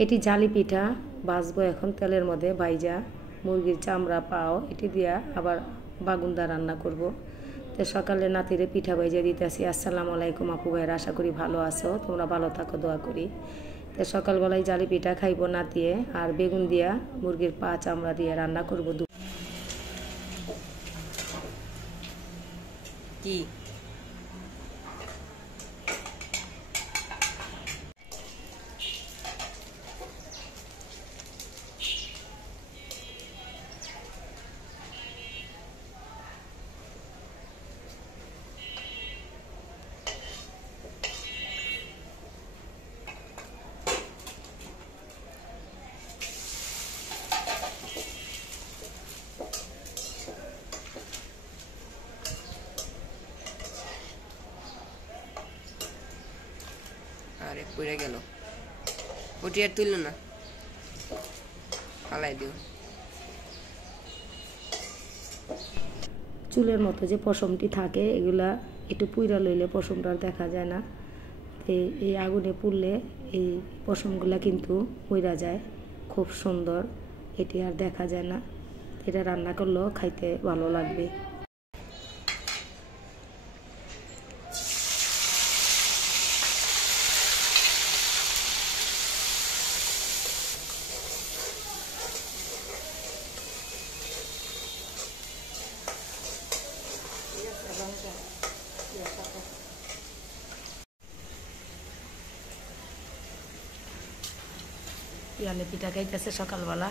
এটি জালি পিঠা ভাজবো এখন তেলের মধ্যে ভাইজা। মুরগির চামড়া পাও এটি দিয়া আবার বাগুন্দা রান্না করব। তো সকালে নাতিরে পিঠা ভাইজা দিতেছি। আসসালামু আলাইকুম আপু ভাইয়েরা, আশা করি ভালো আছো, তোমরা ভালো থাকো, দোয়া করি। তো সকালবেলায় জালি পিঠা খাইব নাতিয়ে, আর বেগুন দিয়া মুরগির পা চামড়া দিয়ে রান্না করব। কি আরে পড়ে গেল, ওটি আর তুললো না, ফালাই দিও। চুলের মতো যে পশমটি থাকে এগুলা একটু পুইরা লইলে পশমটা আর দেখা যায় না। এই আগুনে পুড়লে এই পশমগুলা কিন্তু পুইরা যায়, খুব সুন্দর, এটি আর দেখা যায় না। এটা রান্না করলেও খাইতে ভালো লাগবে। পিয়ালে পিঠা খাইতেছে সকালবেলা।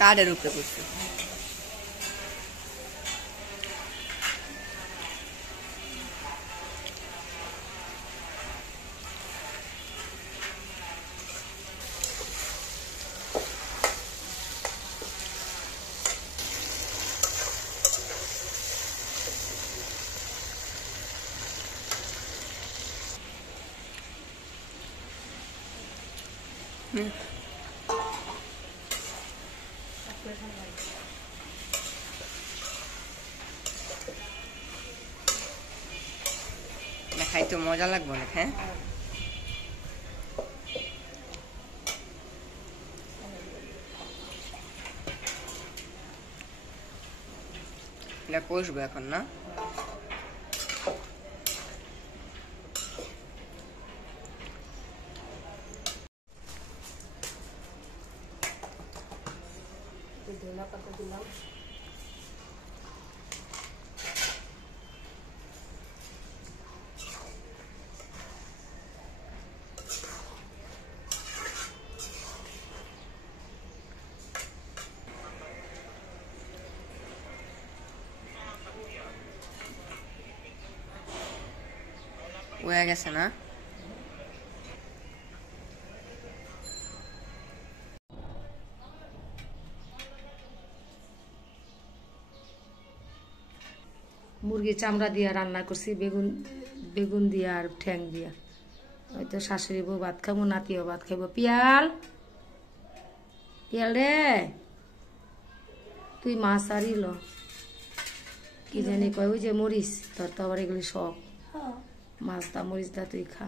কাঠের উপরে করছে। খাইতে মজা লাগবে অনেক। হ্যাঁ, এটা কষবো এখন না? হয়ে গেছে না? মুরগির চামড়া দিয়া রান্না করছি, বেগুন দিয়া আর ঠ্যাং দিয়া। হয়তো শাশুড়ি বউ ভাত খাবো, নাতিও ভাত খাইব। পিয়াল পিয়াল রে, তুই মাছ আরিল কি জানি কয়, ওই যে মরিচ, তোর তো আবার এগুলি সব মাছ দা, মরিচ দা, তুই খা।